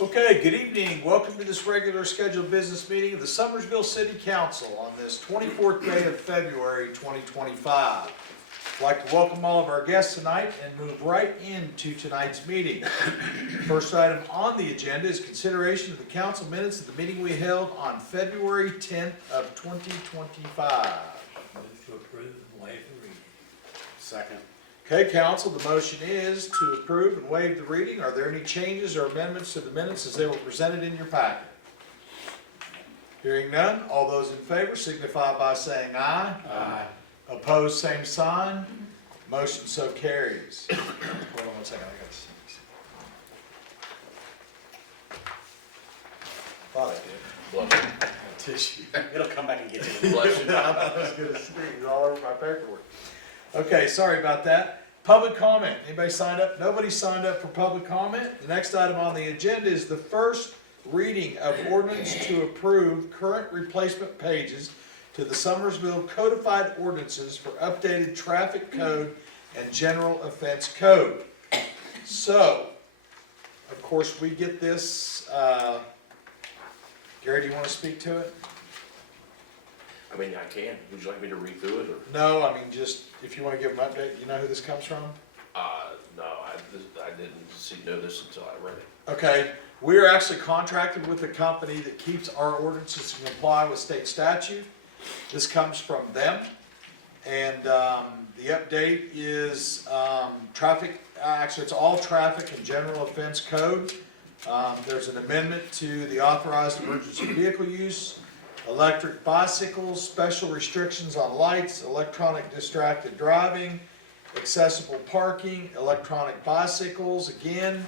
Okay, good evening. Welcome to this regular scheduled business meeting of the Summersville City Council on this 24th day of February 2025. I'd like to welcome all of our guests tonight and move right into tonight's meeting. First item on the agenda is consideration of the council minutes of the meeting we held on February 10th of 2025. Move to approve and waive the reading. Second. Okay, council, the motion is to approve and waive the reading. Are there any changes or amendments to the minutes as they were presented in your packet? Hearing none, all those in favor signify by saying aye. Aye. Opposed, same sign. Motion so carries. Hold on one second, I got this. Thought I did. Blush. Tissue. It'll come back and get you. Blush. I was gonna sneeze all over my paperwork. Okay, sorry about that. Public comment. Anybody signed up? Nobody signed up for public comment. The next item on the agenda is the first reading of ordinance to approve current replacement pages to the Summersville codified ordinances for updated traffic code and general offense code. So, of course, we get this. Gary, do you want to speak to it? I mean, I can. Would you like me to read through it or? No, I mean, just if you want to give them an update, you know who this comes from? No, I didn't know this until I read it. Okay, we are actually contracted with a company that keeps our ordinances to comply with state statute. This comes from them. And the update is actually it's all traffic and general offense code. There's an amendment to the authorized emergency vehicle use, electric bicycles, special restrictions on lights, electronic distracted driving, accessible parking, electronic bicycles, again,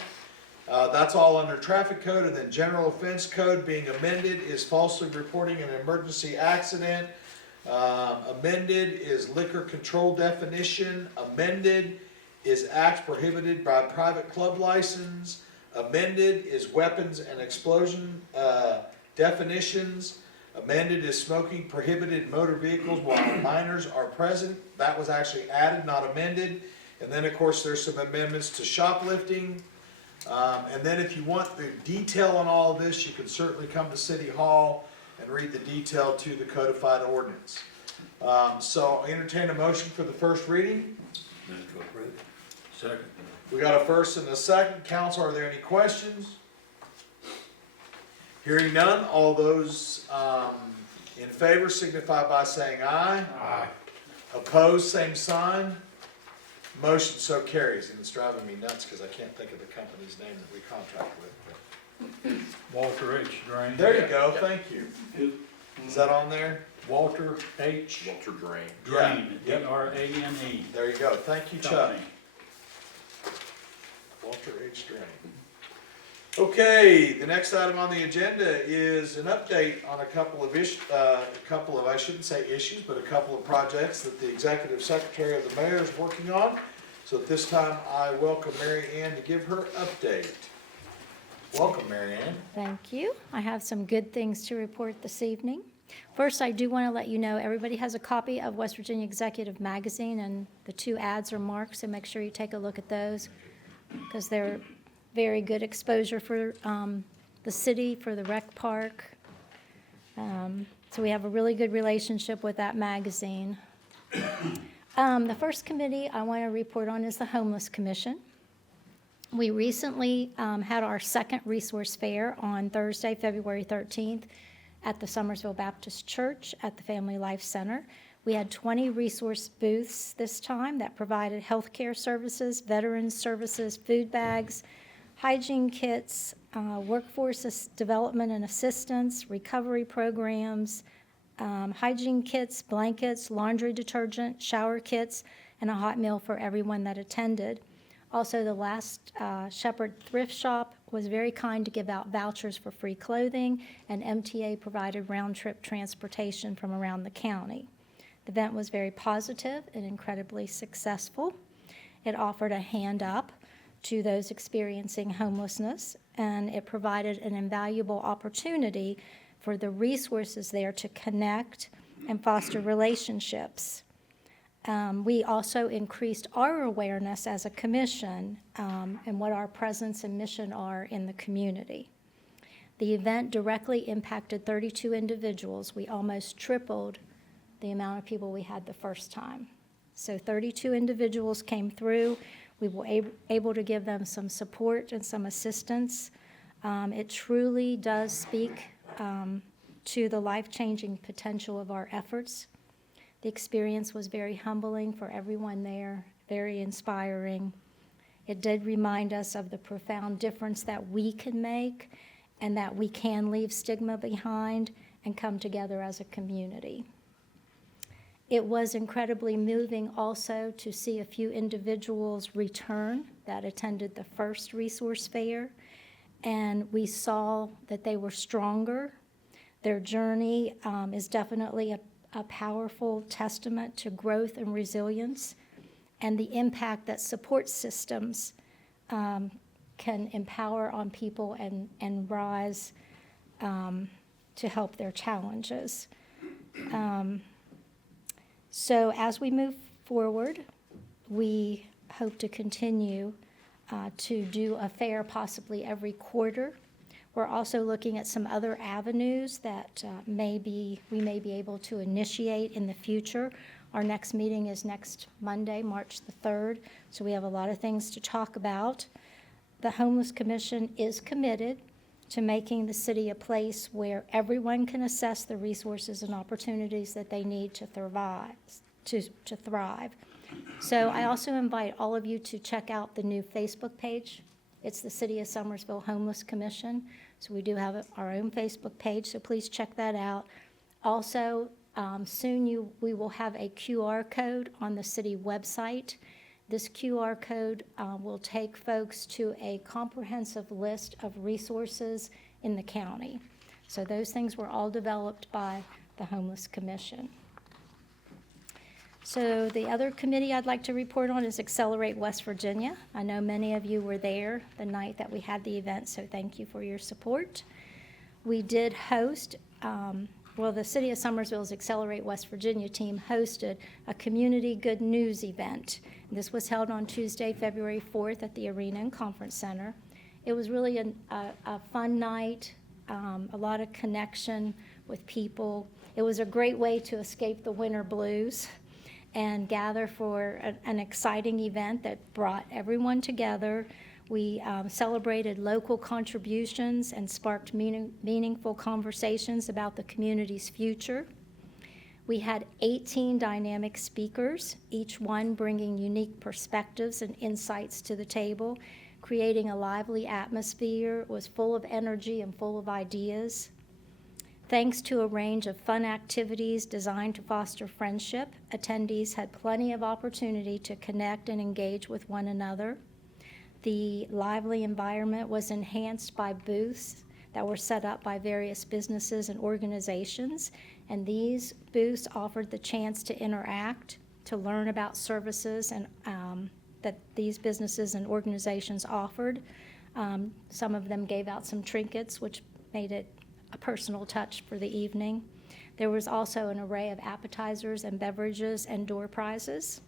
that's all under traffic code. And then general offense code being amended is falsely reporting an emergency accident. Amended is liquor control definition. Amended is acts prohibited by private club license. Amended is weapons and explosion definitions. Amended is smoking prohibited in motor vehicles while minors are present. That was actually added, not amended. And then, of course, there's some amendments to shoplifting. And then if you want the detail on all of this, you can certainly come to City Hall and read the detail to the codified ordinance. So I entertain a motion for the first reading. Move to approve. Second. We got a first and a second. Council, are there any questions? Hearing none, all those in favor signify by saying aye. Aye. Opposed, same sign. Motion so carries. And it's driving me nuts because I can't think of the company's name that we contract with. Walter H. Drain. There you go, thank you. Who? Is that on there? Walter H. Walter Drain. Drain, Yeah. D-R-A-N-E. There you go. Thank you, Chuck. Company. Walter H. Drain. Okay, the next item on the agenda is an update on a couple of I shouldn't say issues, but a couple of projects that the Executive Secretary of the Mayor is working on. So at this time, I welcome Mary Ann to give her update. Welcome, Mary Ann. Thank you. I have some good things to report this evening. First, I do want to let you know everybody has a copy of West Virginia Executive Magazine, and the 2 ads are marked, so make sure you take a look at those because they're very good exposure for the city, for the rec park. So we have a really good relationship with that magazine. The first committee I want to report on is the Homeless Commission. We recently had our second resource fair on Thursday, February 13th at the Summersville Baptist Church at the Family Life Center. We had 20 resource booths this time that provided healthcare services, veterans services, food bags, hygiene kits, workforce development and assistance, recovery programs, hygiene kits, blankets, laundry detergent, shower kits, and a hot meal for everyone that attended. Also, the last Shepherd Thrift Shop was very kind to give out vouchers for free clothing, and MTA provided round-trip transportation from around the county. The event was very positive and incredibly successful. It offered a hand up to those experiencing homelessness, and it provided an invaluable opportunity for the resources there to connect and foster relationships. We also increased our awareness as a commission and what our presence and mission are in the community. The event directly impacted 32 individuals. We almost tripled the amount of people we had the first time. So 32 individuals came through. We were able to give them some support and some assistance. It truly does speak to the life-changing potential of our efforts. The experience was very humbling for everyone there, very inspiring. It did remind us of the profound difference that we can make and that we can leave stigma behind and come together as a community. It was incredibly moving also to see a few individuals return that attended the first resource fair, and we saw that they were stronger. Their journey is definitely a powerful testament to growth and resilience and the impact that support systems can empower on people and rise to help their challenges. So as we move forward, we hope to continue to do a fair possibly every quarter. We're also looking at some other avenues that we may be able to initiate in the future. Our next meeting is next Monday, March the 3rd, so we have a lot of things to talk about. The Homeless Commission is committed to making the city a place where everyone can assess the resources and opportunities that they need to thrive. So I also invite all of you to check out the new Facebook page. It's the City of Summersville Homeless Commission. So we do have our own Facebook page, so please check that out. Also, soon we will have a QR code on the city website. This QR code will take folks to a comprehensive list of resources in the county. So those things were all developed by the Homeless Commission. So the other committee I'd like to report on is Accelerate West Virginia. I know many of you were there the night that we had the event, so thank you for your support. We did host, the City of Summersville's Accelerate West Virginia team hosted a community good news event. This was held on Tuesday, February 4th at the Arena and Conference Center. It was really a fun night, a lot of connection with people. It was a great way to escape the winter blues and gather for an exciting event that brought everyone together. We celebrated local contributions and sparked meaningful conversations about the community's future. We had 18 dynamic speakers, each one bringing unique perspectives and insights to the table, creating a lively atmosphere. It was full of energy and full of ideas. Thanks to a range of fun activities designed to foster friendship, attendees had plenty of opportunity to connect and engage with one another. The lively environment was enhanced by booths that were set up by various businesses and organizations, and these booths offered the chance to interact, to learn about services and that these businesses and organizations offered. Some of them gave out some trinkets, which made it a personal touch for the evening. There was also an array of appetizers and beverages and door prizes.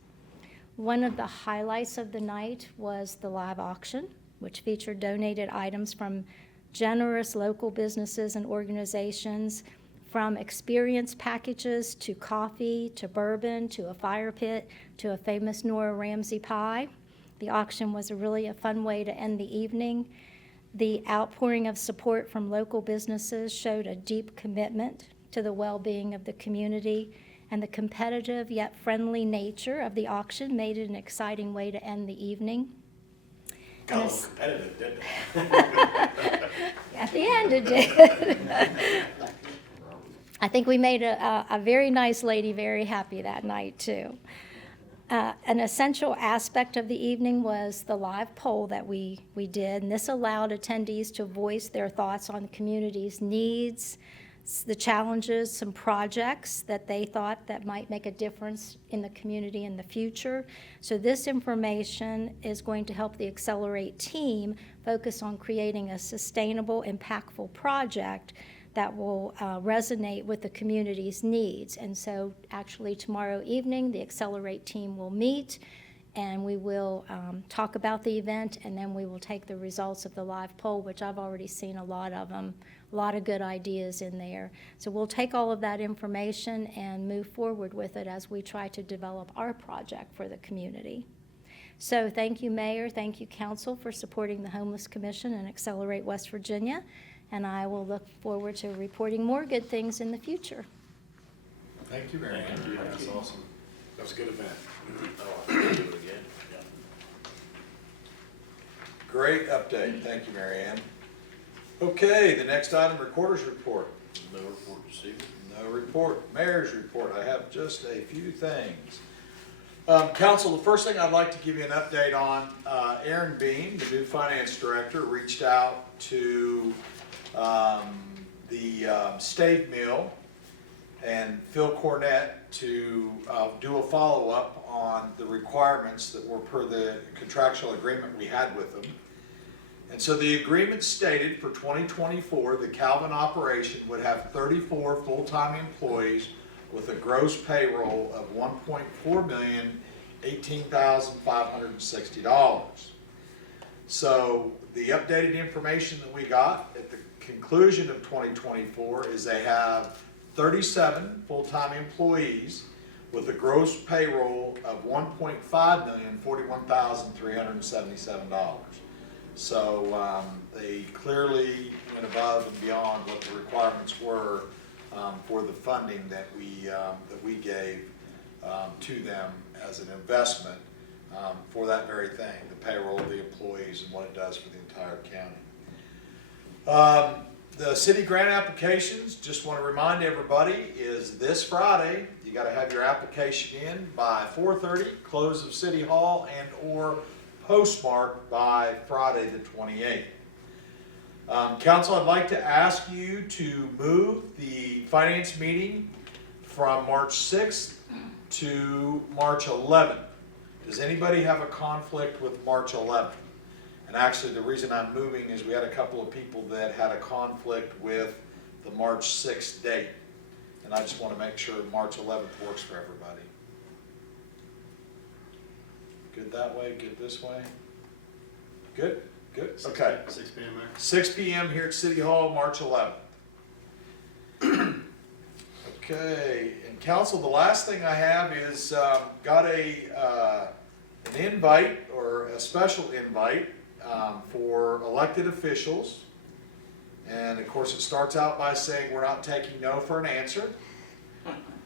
One of the highlights of the night was the live auction, which featured donated items from generous local businesses and organizations, from experience packages to coffee to bourbon to a fire pit to a famous Nora Ramsey pie. The auction was really a fun way to end the evening. The outpouring of support from local businesses showed a deep commitment to the well-being of the community, and the competitive yet friendly nature of the auction made it an exciting way to end the evening. Got a little competitive, didn't At the end, it did. I think we made a very nice lady very happy that night, too. An essential aspect of the evening was the live poll that we did, and this allowed attendees to voice their thoughts on the community's needs, the challenges, some projects that they thought that might make a difference in the community in the future. So this information is going to help the Accelerate team focus on creating a sustainable, impactful project that will resonate with the community's needs. And so actually tomorrow evening, the Accelerate team will meet and we will talk about the event, and then we will take the results of the live poll, which I've already seen a lot of them, a lot of good ideas in there. So we'll take all of that information and move forward with it as we try to develop our project for the community. So thank you, Mayor, thank you, Council, for supporting the Homeless Commission and Accelerate West Virginia, and I will look forward to reporting more good things in the future. Thank you, Mary Ann. Thank you, that's awesome. That was a good event. Oh, I can do it again. Great update, thank you, Mary Ann. Okay, the next item, Recorder's Report. No report this evening. No report. Mayor's report, I have just a few things. Council, the first thing I'd like to give you an update on, Aaron Bean, the new finance director, reached out to the Stave Mill and Phil Cornett to do a follow-up on the requirements that were per the contractual agreement we had with them. And so the agreement stated for 2024, the Calvin operation would have 34 full-time employees with a gross payroll of $1,418,560. So the updated information that we got at the conclusion of 2024 is they have 37 full-time employees with a gross payroll of $1.541,377. So they clearly went above and beyond what the requirements were for the funding that we gave to them as an investment for that very thing, the payroll of the employees and what it does for the entire county. The city grant applications, just want to remind everybody, is this Friday. You got to have your application in by 4:30, close of City Hall, and or postmarked by Friday the 28th. Council, I'd like to ask you to move the finance meeting from March 6th to March 11th. Does anybody have a conflict with March 11th? And actually, the reason I'm moving is we had a couple of people that had a conflict with the March 6th date. And I just want to make sure March 11th works for everybody. Good that way, good this way? Good, good, okay. 6 p.m. there. 6 p.m. here at City Hall, March 11th. Okay, and council, the last thing I have is got an invite or a special invite for elected officials. And of course, it starts out by saying we're not taking no for an answer.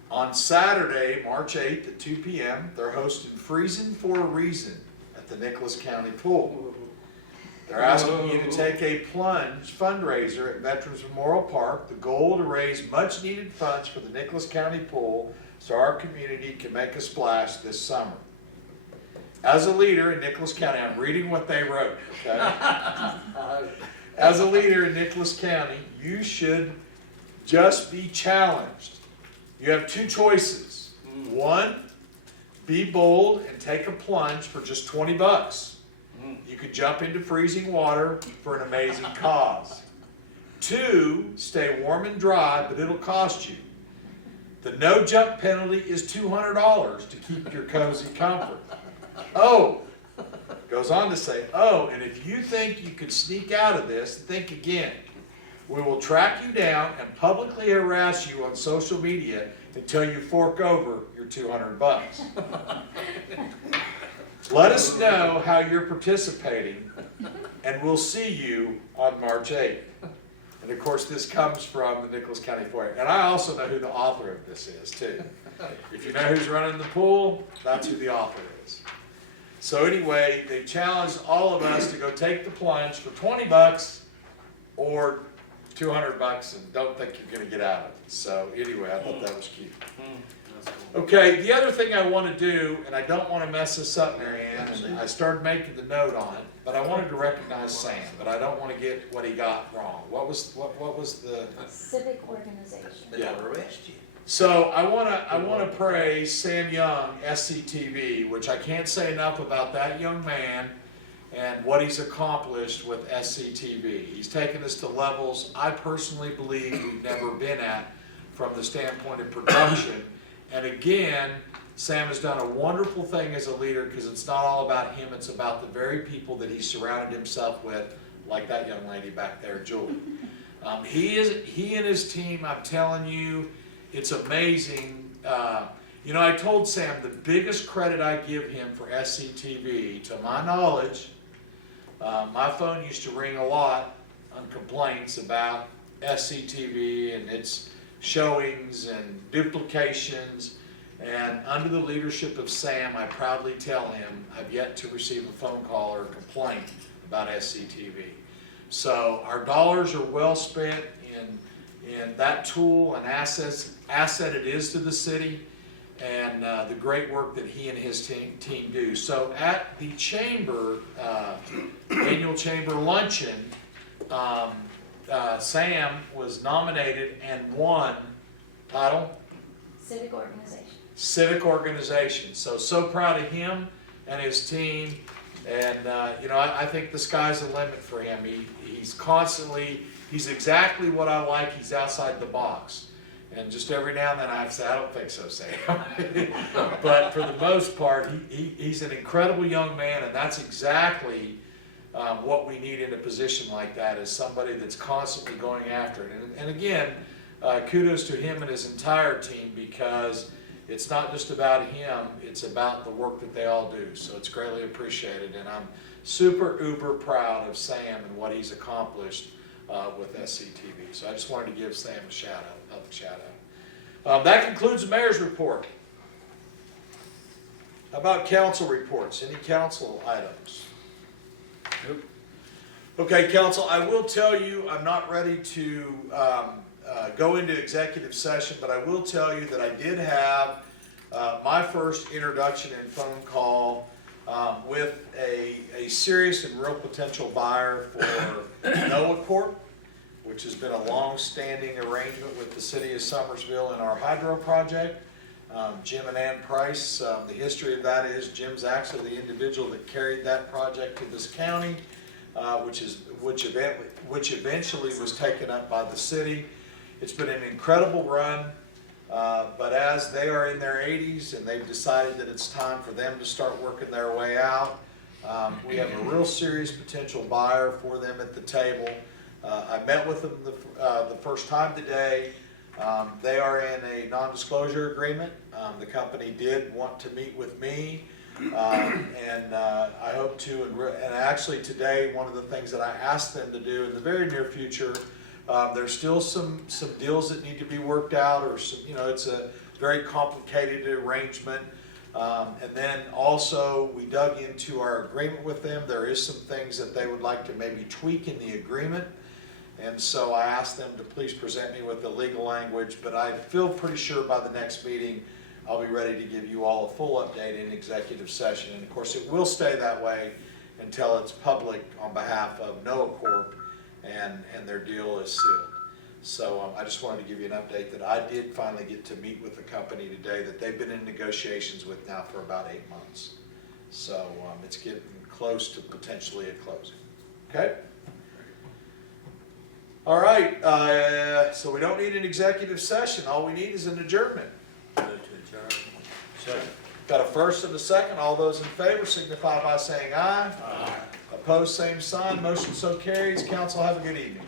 On Saturday, March 8th at 2 p.m., they're hosting Freezing for a Reason at the Nicholas County Pool. They're asking you to take a plunge fundraiser at Veterans Memorial Park. The goal to raise much needed funds for the Nicholas County Pool so our community can make a splash this summer. As a leader in Nicholas County, I'm reading what they wrote, okay? As a leader in Nicholas County, you should just be challenged. You have two choices. One, be bold and take a plunge for just 20 bucks. You could jump into freezing water for an amazing cause. Two, stay warm and dry, but it'll cost you. The no jump penalty is $200 to keep your cozy comfort. Oh, goes on to say, oh, and if you think you could sneak out of this, think again. We will track you down and publicly harass you on social media until you fork over your 200 bucks. Let us know how you're participating, and we'll see you on March 8th. And of course, this comes from the Nicholas County Foyer. And I also know who the author of this is, too. If you know who's running the pool, that's who the author is. So anyway, they challenged all of us to go take the plunge for 20 bucks or 200 bucks and don't think you're going to get out of it. So anyway, I thought that was cute. Okay, the other thing I want to do, and I don't want to mess this up, Mary Ann, and I started making the note on it, but I wanted to recognize Sam, but I don't want to get what he got wrong. What was the... Civic organization. Yeah. So I want to praise Sam Young, SCTV, which I can't say enough about that young man and what he's accomplished with SCTV. He's taken us to levels I personally believe we've never been at from the standpoint of production. And again, Sam has done a wonderful thing as a leader because it's not all about him, it's about the very people that he surrounded himself with, like that young lady back there, Julie. He and his team, I'm telling you, it's amazing. You know, I told Sam the biggest credit I give him for SCTV, to my knowledge, my phone used to ring a lot on complaints about SCTV and its showings and duplications. And under the leadership of Sam, I proudly tell him I've yet to receive a phone call or a complaint about SCTV. So our dollars are well spent in that tool and asset it is to the city, and the great work that he and his team do. So at the chamber, annual chamber luncheon, Sam was nominated and won title Civic organization. civic organization. So proud of him and his team. And, you know, I think the sky's the limit for him. He's exactly what I like. He's outside the box. And just every now and then I have to say, I don't think so, Sam. But for the most part, he's an incredible young man, and that's exactly what we need in a position like that, is somebody that's constantly going after it. And again, kudos to him and his entire team, because it's not just about him, it's about the work that they all do. So it's greatly appreciated, and I'm super uber proud of Sam and what he's accomplished with SCTV. So I just wanted to give Sam a shout out, public shout out. That concludes the mayor's report. How about council reports? Any council items? Nope. Okay, council, I will tell you, I'm not ready to go into executive session, but I will tell you that I did have my first introduction and phone call with a serious and real potential buyer for Noah Corp., which has been a long-standing arrangement with the city of Summersville in our hydro project. Jim and Ann Price, the history of that is Jim's actually the individual that carried that project to this county, which eventually was taken up by the city. It's been an incredible run, but as they are in their 80s and they've decided that it's time for them to start working their way out, we have a real serious potential buyer for them at the table. I met with them the first time today. They are in a non-disclosure agreement. The company did want to meet with me, and I hope to. And actually today, one of the things that I asked them to do in the very near future, there's still some deals that need to be worked out, or some, you know, it's a very complicated arrangement. And then also we dug into our agreement with them. There is some things that they would like to maybe tweak in the agreement. And so I asked them to please present me with the legal language, but I feel pretty sure by the next meeting I'll be ready to give you all a full update in executive session. And of course it will stay that way until it's public on behalf of Noah Corp. and their deal is sealed. So I just wanted to give you an update that I did finally get to meet with the company today that they've been in negotiations with now for about 8 months. So it's getting close to potentially a closing. Okay? All right, so we don't need an executive session. All we need is an adjournment. Move to adjourn. Second. Got a first and a second. All those in favor signify by saying aye. Aye. Opposed, same sign. Motion so carries. Council, have a good evening.